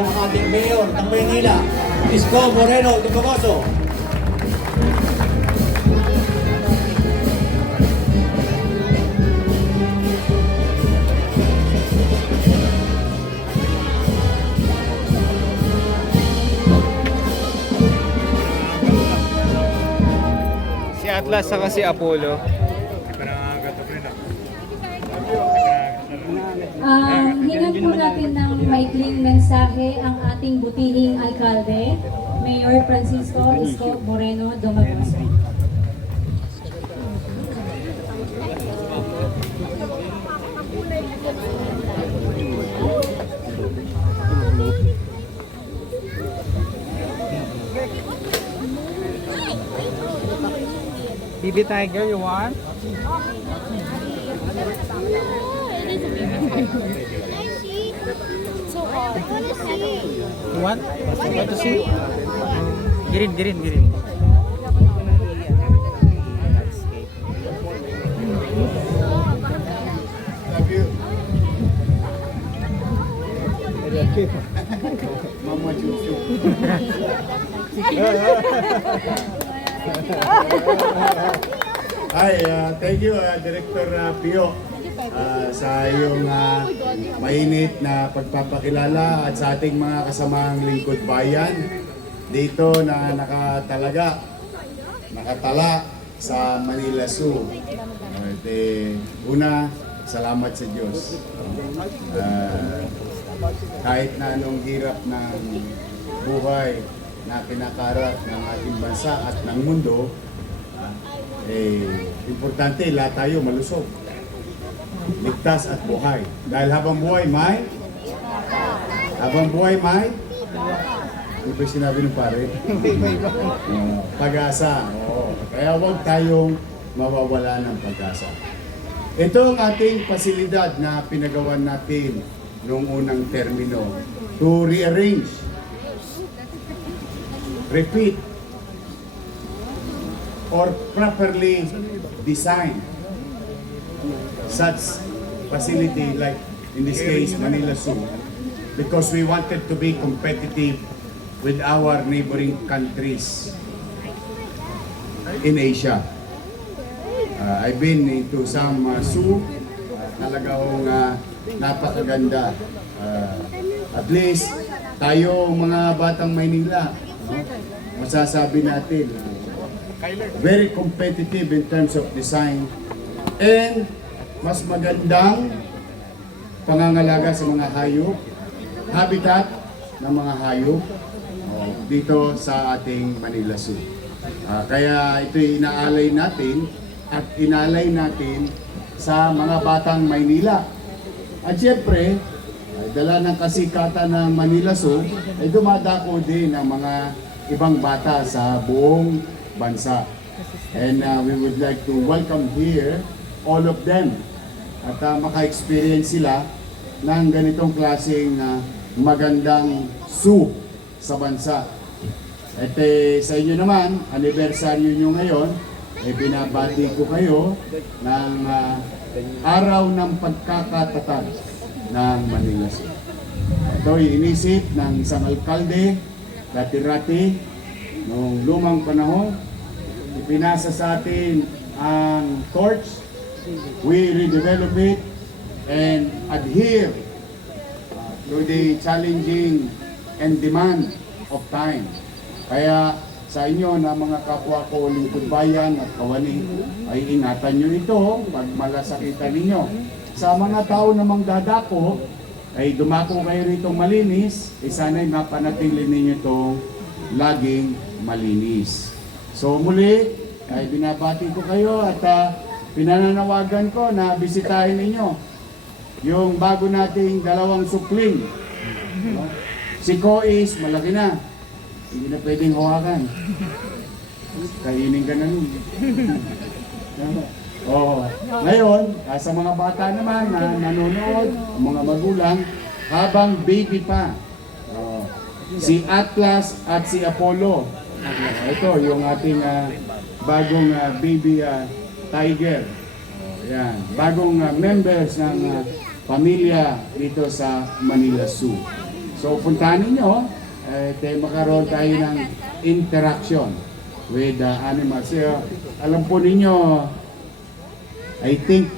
ang ating mayor ng Maynila, Isko Moreno Dumagoso. Si Atlas saka si Apollo. Hingan po natin ng maikling mensahe ang ating butihing alkalde, Mayor Francisco Isko Moreno Dumagoso. BB Tiger, you want? So hot. I want to see. You want? You want to see? Girin. Mama Chuchu. Hi, thank you Director Pio sa iyong mainit na pagpapakilala at sa ating mga kasamang lingkod bayan dito na nakatala sa Manila Zoo. Una, salamat sa Diyos. Kahit na anong hirap ng buhay na kinakaharap ng ating bansa at ng mundo, importante lahat tayo malusog, ligtas at buhay. Dahil habang buhay may ano ba sinabi ng pare? Pag-asa. Kaya huwag tayong mawawala ng pag-asa. Ito ang ating pasilidad na pinagawan natin noong unang termino to rearrange, repeat, or properly design such facility like in this case Manila Zoo, because we wanted to be competitive with our neighboring countries in Asia. I've been into some zoo, talagang napakaganda. At least tayo mga batang Maynila, masasabi natin very competitive in terms of design and mas magandang pangangalaga sa mga hayop, habitat ng mga hayop dito sa ating Manila Zoo. Kaya ito'y inaalay natin at inalay natin sa mga batang Maynila. At siyempre, dala ng kasikatan ng Manila Zoo, ay dumadako din ang mga ibang bata sa buong bansa. And we would like to welcome here all of them at maka-experience sila ng ganitong klaseng magandang zoo sa bansa. At sa inyo naman, anibersaryo nyo ngayon, binabati ko kayo ng araw ng pagkakatatag ng Manila Zoo. Ito'y inisip ng isang alkalde, dati-rati, noong lumang panahon. Ipinasa sa atin ang torch, we redevelop it and adhere to the challenging and demand of time. Kaya sa inyo na mga kapwa ko lingkod bayan at kawani, ay ingatan nyo ito pag malasakitan ninyo. Sa mga tao namang dadako, ay dumako kayo rito malinis, sana'y mapanatili ninyo itong laging malinis. So muli, ay binabati ko kayo at pinananawagan ko na bisitahin ninyo yung bago nating dalawang supling. Si Kois, malaki na. Hindi na pwedeng hawakan. Kainin ka na nun. Ngayon, sa mga bata naman na nanonood, mga magulang, habang baby pa, si Atlas at si Apollo. Ito yung ating bagong baby tiger. Yan. Bagong members ng pamilya dito sa Manila Zoo. So puntahan ninyo, makaroon tayo ng interaction with animals. Alam po ninyo, I think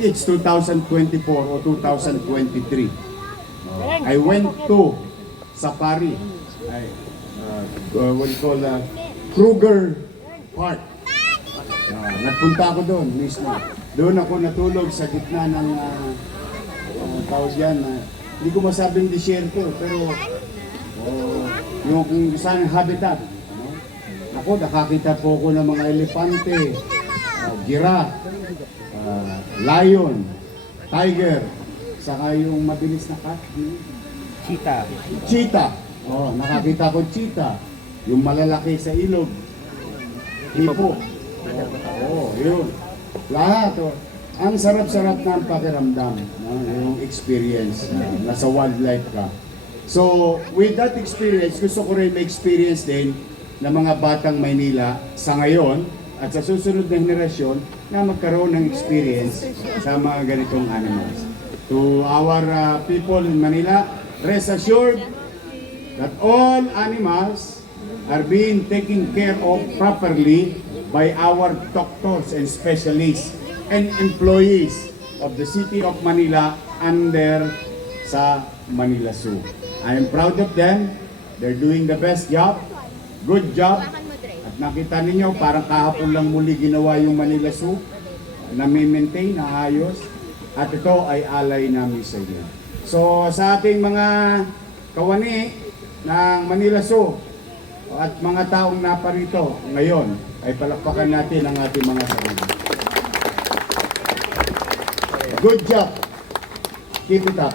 it's 2024 or 2023. I went to safari. What you call Kruger Park. Nagpunta ako doon mismo. Doon ako natulog sa gitna ng tawag yan. Hindi ko masabing disyerto, pero yung kung saan habitat. Ako, nakakita po ako ng mga elepante, giraffe, lion, tiger, saka yung mabilis na cat. Cheetah. Cheetah. Nakakita ko cheetah. Yung malalaki sa ilog. Hippo. Yun. Lahat. Ang sarap-sarap ng pakiramdam. Yung experience. Nasa wildlife ka. So, with that experience, gusto ko rin ma-experience din ng mga batang Maynila sa ngayon at sa susunod na henerasyon na magkaroon ng experience sa mga ganitong animals. To our people in Manila, rest assured that all animals are being taken care of properly by our doctors and specialists and employees of the City of Manila under sa Manila Zoo. I am proud of them. They're doing the best job. Good job. At nakita ninyo, parang kahapon lang muli ginawa yung Manila Zoo na maintain, na ayos. At ito ay alay namin sa inyo. So sa ating mga kawani ng Manila Zoo at mga taong naparito ngayon, ay palakpakan natin ang ating mga sarili. Good job. Keep it up.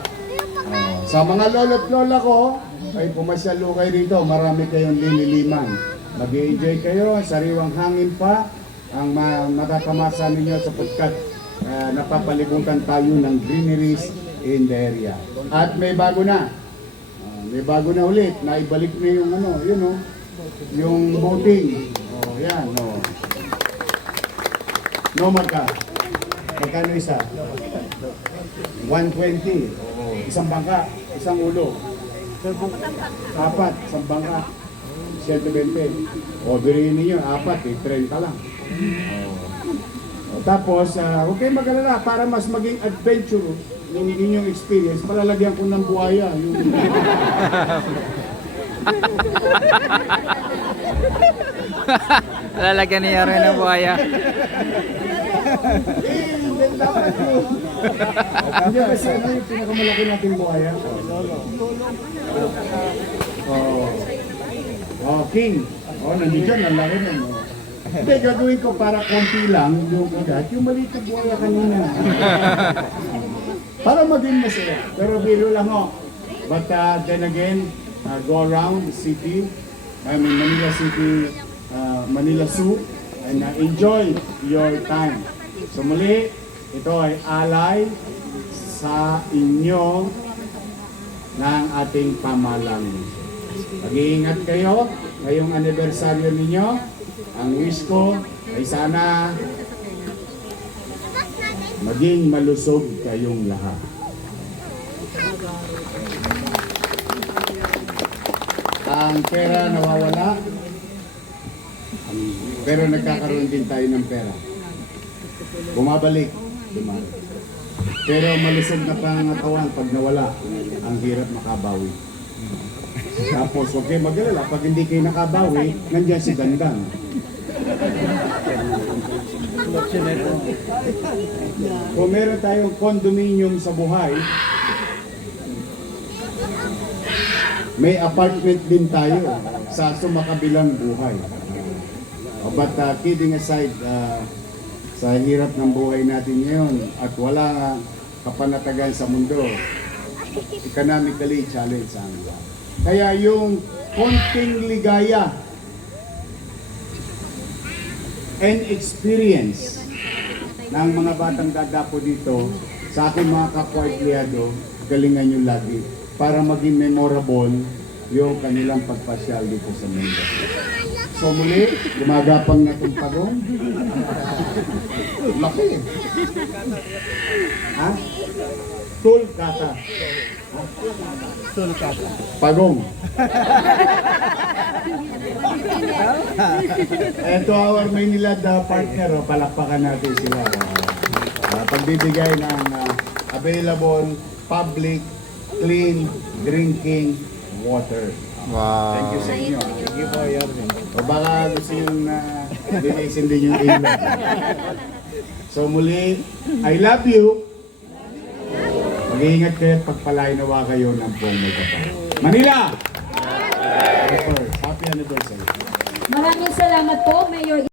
Sa mga lolo't lola ko, ay pumasyalo kayo rito. Marami kayong liniliman. Mag-i-enjoy kayo. Sariwang hangin pa ang matatamasa ninyo sapagkat napapalibutan tayo ng greeneries in the area. At may bago na. May bago na ulit. Naibalik na yung yung boating. Yan. No marka. Magkano isa? 120. Isang bangka, isang ulo. Apat, isang bangka. 120. Birihin ninyo, apat, 30 lang. Tapos, huwag kayong mag-alala para mas maging adventurous yung inyong experience. Palalagyan ko ng buhaya. Lalagyan niya rin ng buhaya. Hindi kasi yung pinakamalaki nating buhaya. King. Nandiyan dyan, ang laki nun. Hindi, gagawin ko para konti lang yung ugat. Yung maliit na buhaya kanina. Para maging masaya. Pero biro lang But then again, go around the city. Manila City, Manila Zoo, and enjoy your time. So muli, ito ay alay sa inyo ng ating pamalang. Mag-iingat kayo ngayong anibersaryo ninyo. Ang wish ko ay sana maging malusog kayong lahat. Ang pera nawawala, pero nagkakaroon din tayo ng pera. Bumabalik. Pero malusog na pangatawan pag nawala, ang hirap makabawi. Tapos huwag kayo mag-alala, pag hindi kayo nakabawi, nandiyan si Gandang. Kung meron tayong condominium sa buhay, may apartment din tayo sa sumakabilang buhay. But kidding aside, sa hirap ng buhay natin ngayon at wala kapanatagan sa mundo, economically challenged ang lahat. Kaya yung konting ligaya and experience ng mga batang dadapo dito sa aking mga kapwa-empleyado, galingan nyo lagi para maging memorable yung kanilang pagpasyal dito sa mundo. So muli, gumagapang na itong pagong. Laki. Ha? Sulcata. Pagong. And to our Maynilad partner, palakpakan natin sila. Pagbibigay ng available public clean drinking water. Wow. Thank you sa inyo. Thank you po, Yorvin. O baka gusto yung linisin din yung ilog. So muli, I love you. Mag-iingat kayo at pagpalainawa kayo ng buong may kapal. Manila! Happy anniversary. Maraming salamat po, Mayor